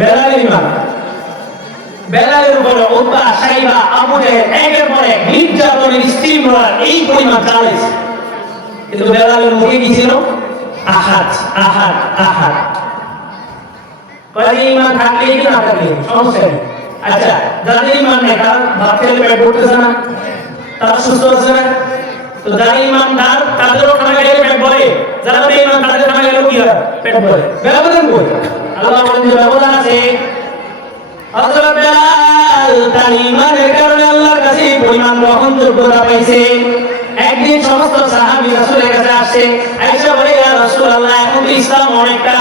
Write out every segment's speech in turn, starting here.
বেলালের ঈমান। বেলালের উপরে উতবা, সাইবা, আবু জাহেল একের পর এক নির্যাতনের স্টিমরোলার এই পরিমাণ চালাইছে, কিন্তু বেলালের মুখে কি ছিল? আহাদ আহাদ আহাদ। কয় ঈমান থাকলে কি না থাকলে সমস্যা নেই। আচ্ছা, যাদের ঈমান নেই তারা ভাত খেলে পেট ভরতেছে না, তারা সুস্থ আছে না? তো যারা ঈমানদার তাদেরও খানা খেলে পেট ভরে, যারা বেঈমান তাদের খানা খেলে কি হয়? পেট ভরে। ব্যবধান কই? আল্লাহ বলেন যে ব্যবধান আছে। হযরত বেলাল তার ঈমানের কারণে আল্লাহর কাছে পরিমাণ গ্রহণযোগ্যতা পাইছে। একদিন সমস্ত সাহাবী রাসূলের কাছে আসে, আয়েশা বলে, ইয়া রাসূলুল্লাহ, এখন তো ইসলাম অনেকটা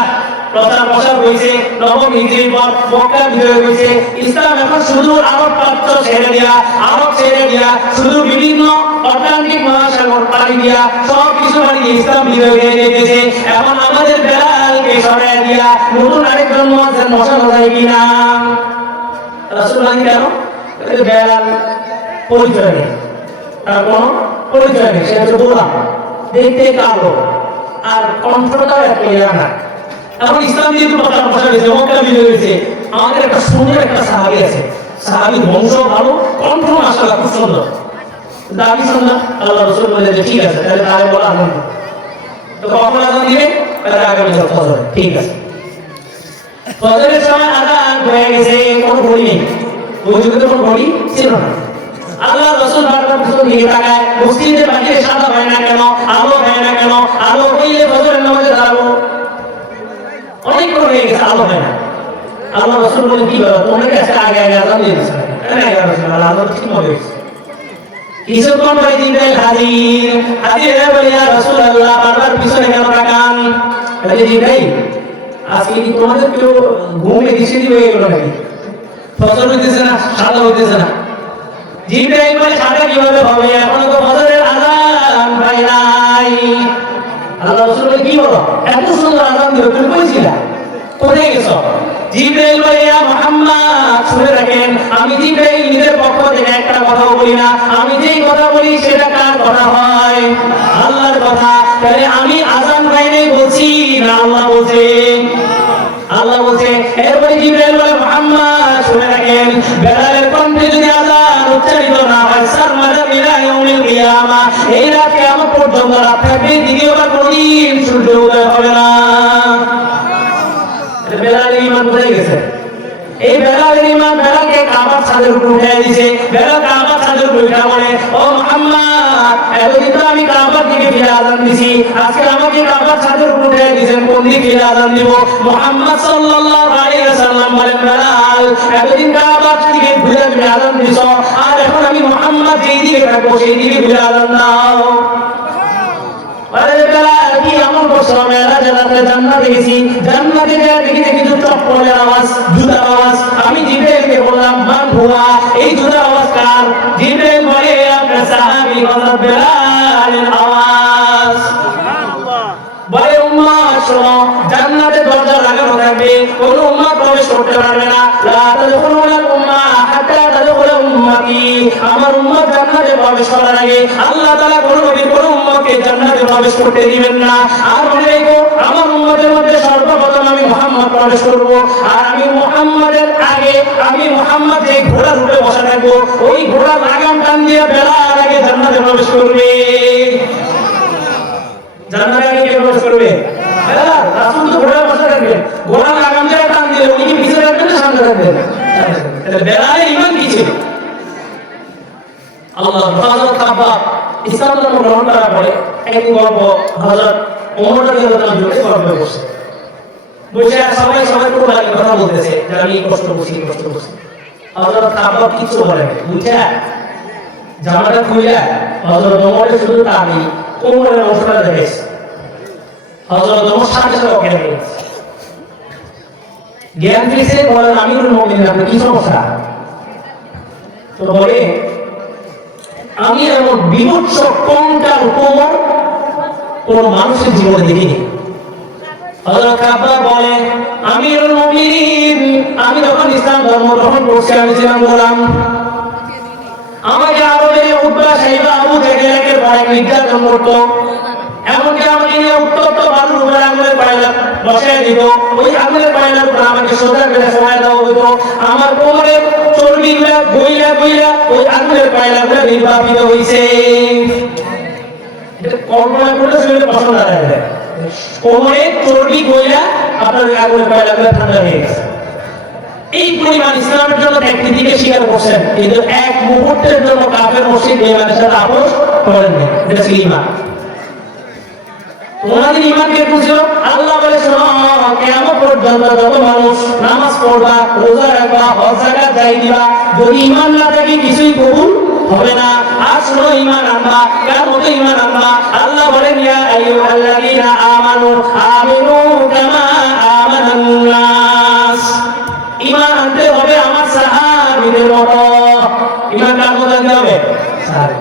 প্রচার প্রসার হয়েছে, নবম হিজরির পর মক্কা বিজয় হয়েছে, ইসলাম এখন শুধু আরব প্রান্ত ছেড়ে দেয়া, আরব ছেড়ে দেয়া, শুধু বিভিন্ন আটলান্টিক মহাসাগর পাড়ি দিয়া সব কিছু পাড়ি দিয়ে ইসলাম বিজয় হয়ে যেতেছে। এখন আমাদের বেলালকে সরাই দিয়া নতুন আরেকজন মুয়াজ্জিন বসানো যায় কিনা? রাসূলুল্লাহ কেন? বেলাল পরিচয় নেই, তার কোনো পরিচয় নেই, সে হচ্ছে গোলাম, দেখতে কালো আর কণ্ঠটাও এত ইয়া না। এখন ইসলাম যেহেতু প্রচার প্রসার হয়েছে, মক্কা বিজয় হয়েছে, আমাদের একটা সুন্দর একটা সাহাবী আছে, সাহাবীর বংশ ভালো, কণ্ঠ মাশাআল্লাহ খুব সুন্দর, দাবি সুন্দর। আল্লাহ রাসূল বলে যে ঠিক আছে, তাহলে তারে বলা আনন্দ। তো কখন আযান দিবে? তাহলে আগামী ফজর। ঠিক আছে, ফজরের সময় আযান হয়ে গেছে, কোনো ঘড়ি নেই, ওই যুগে তো কোনো ঘড়ি ছিল না। আল্লাহ রাসূল বারবার পিছন দিকে তাকায়, মসজিদের বাহিরে সাদা হয় না কেন, আলো হয় না কেন, আলো হইলে ফজরের নামাজে দাঁড়াবো। অনেক করে হয়ে গেছে, আলো হয় না। আল্লাহ রাসূল বলে, কি ব্যাপার, তোমরা কি আজকে আগে আগে আযান দিয়ে দিচ্ছ? আল্লাহ ঠিক মনে হয়েছে। কিছুক্ষণ পরে জিবরাইল হাজির, হাজির হয়ে বলে, ইয়া রাসূলুল্লাহ, বারবার পিছনে কেন তাকান? বলে, জিবরাইল, আজকে কি তোমাদের কেউ ঘুমে দিশেরি হয়ে গেল নাকি? ফজর হইতেছে না, সাদা হইতেছে না। জিবরাইল বলে, সাদা কিভাবে হবে, এখনো তো ফজরের আযান হয় নাই। আল্লাহ রাসূল বলে, কি বলো, এত সুন্দর আযান দিও, তুমি কই ছিলা, কোথায় গেছো? জিবরাইল বলে, ইয়া মুহাম্মদ, শুনে রাখেন, আমি জিবরাইল নিজের পক্ষ থেকে একটা কথাও বলি না, আমি যেই কথা বলি সেটা কার কথা হয়? আল্লাহর কথা। তাহলে আমি আযান হয় নাই বলছি না আল্লাহ বলছে? আল্লাহ বলছে। এরপরে জিবরাইল বলে, মুহাম্মদ শুনে রাখেন, বেলালের কণ্ঠে যদি আযান উচ্চারিত না হয়, সারমাদা ইলা ইয়াউমিল কিয়ামা, এই রাত কিয়ামত পর্যন্ত রাত থাকবে, দ্বিতীয়বার কোনদিন সূর্য উদয় হবে না। বেলালের ঈমান কোথায় গেছে? এই বেলালের ঈমান বেলালকে কাবার ছাদের উপর উঠিয়ে দিয়েছে। বেলাল কাবার ছাদের উপর উঠে বলে, ও মুহাম্মদ, এতদিন তো আমি কাবার দিকে ফিরে আযান দিছি, আজকে আমাকে কাবার ছাদের উপর উঠিয়ে দিয়েছেন, কোন দিকে ফিরে আযান দিব? মুহাম্মদ সাল্লাল্লাহু আলাইহি ওয়াসাল্লাম বলেন, বেলাল, এতদিন কাবার দিকে ঘুরে ফিরে আযান দিছো, আর এখন আমি মুহাম্মদ যেই দিকে থাকবো সেই দিকে ঘুরে আযান দাও। আরে বেলাল, কি আমল করছো? মেরাজে রাতে জান্নাতে গেছি, জান্নাতে গিয়ে দেখি কিছু চপ্পলের আওয়াজ, জুতার আওয়াজ। আমি জিবরাইলকে বললাম, মান হুয়া, এই জুতার আওয়াজ কার? জিবরাইল বলে, আপনার সাহাবী হযরত বেলালের আওয়াজ। বলে, উম্মত শোনো, জান্নাতে দরজা লাগানো থাকবে, কোন উম্মত প্রবেশ করতে পারবে না। লা তাদখুলুল উম্মাহ হাত্তা তাদখুল উম্মতি, আমার উম্মত জান্নাতে প্রবেশ করার আগে আল্লাহ তাআলা কোন নবীর কোন উম্মতকে জান্নাতে প্রবেশ করতে দিবেন না। আর মনে রেখো, আমার উম্মতের মধ্যে সর্বপ্রথম আমি মুহাম্মদ প্রবেশ করব, আর আমি মুহাম্মাদের আগে আমি মুহাম্মদ যে ঘোড়ার উপরে বসা থাকবো, ওই ঘোড়ার লাগাম টান দিয়ে বেলাল আগে জান্নাতে প্রবেশ করবে। জান্নাতে আগে কে প্রবেশ করবে? বেলাল। রাসূল তো ঘোড়ায় বসা থাকবেন, ঘোড়ার লাগাম দিয়ে টান দিলে উনি কি পিছনে রাখবেন না সামনে রাখবেন? তাহলে বেলালের ঈমান কি ছিল? আল্লাহ। হযরত খাব্বাব ইসলাম ধর্ম গ্রহণ করার পরে একদিন গল্প, হযরত ওমর রাদিয়াল্লাহু আনহু গল্প বসে বসে সবাই খুব ভালো কথা বলতেছে যে আমি কষ্ট করছি। হযরত খাব্বাব কিছু বলে না, বুঝা জামাটা খুলে হযরত ওমরের শুধু টানি কোমরের অংশটা দেখেছে। হযরত ওমর সাথে সাথে অজ্ঞান হয়ে গেছে। জ্ঞান ফিরেছে, বলেন, আমিরুল মুমিনিন, আপনার কি সমস্যা? তো বলে, আমি এমন বিভৎস কঙ্কাল কোমর কোন মানুষের জীবনে দেখিনি। হযরত খাব্বাব বলে, আমিরুল মুমিনিন, আমি যখন ইসলাম ধর্ম গ্রহণ করছি আমি ছিলাম গোলাম। আমাকে আরবের উতবা, সাইবা, আবু জাহেল একের পর এক নির্যাতন করতো। এমনকি আমাকে নিয়ে উত্তপ্ত বালুর উপরে আগুনের পায়লা বসায় দিত, ওই আগুনের পায়লার উপরে আমাকে সোজা করে সময় দেওয়া হতো, আমার কোমরে চর্বিগুলা বইলা বইলা ওই আগুনের পায়লাগুলো নির্বাপিত হয়েছে। এটা কল্পনা করলে সেগুলো পছন্দ হয়, কোমরে চর্বি বইলা আপনার ওই আগুনের পায়লাগুলো ঠান্ডা হয়ে গেছে। এই পরিমাণ ইসলামের জন্য ত্যাগকে স্বীকার করছেন, কিন্তু এক মুহূর্তের জন্য কাফের মসজিদ বেঈমানের সাথে আপোষ করেননি। এটা ছিল ঈমান। ওনাদের ঈমান কিরকম ছিল? আল্লাহ বলে শোনো, কিয়ামত পর্যন্ত যত মানুষ নামাজ পড়বা, রোজা রাখবা, হজ যাকাত যাই দিবা, যদি ঈমান না থাকে কিছুই কবুল হবে না। আর শোনো, ঈমান আনবা, কার মতো ঈমান আনবা? আল্লাহ বলেন ইয়া আইয়ুহাল্লাযীনা আমানু আমিনু কামা আমানান নাস। ঈমান আনতে হবে আমার সাহাবীদের মতো। ঈমান কার মতো আনতে হবে? সাহাবী।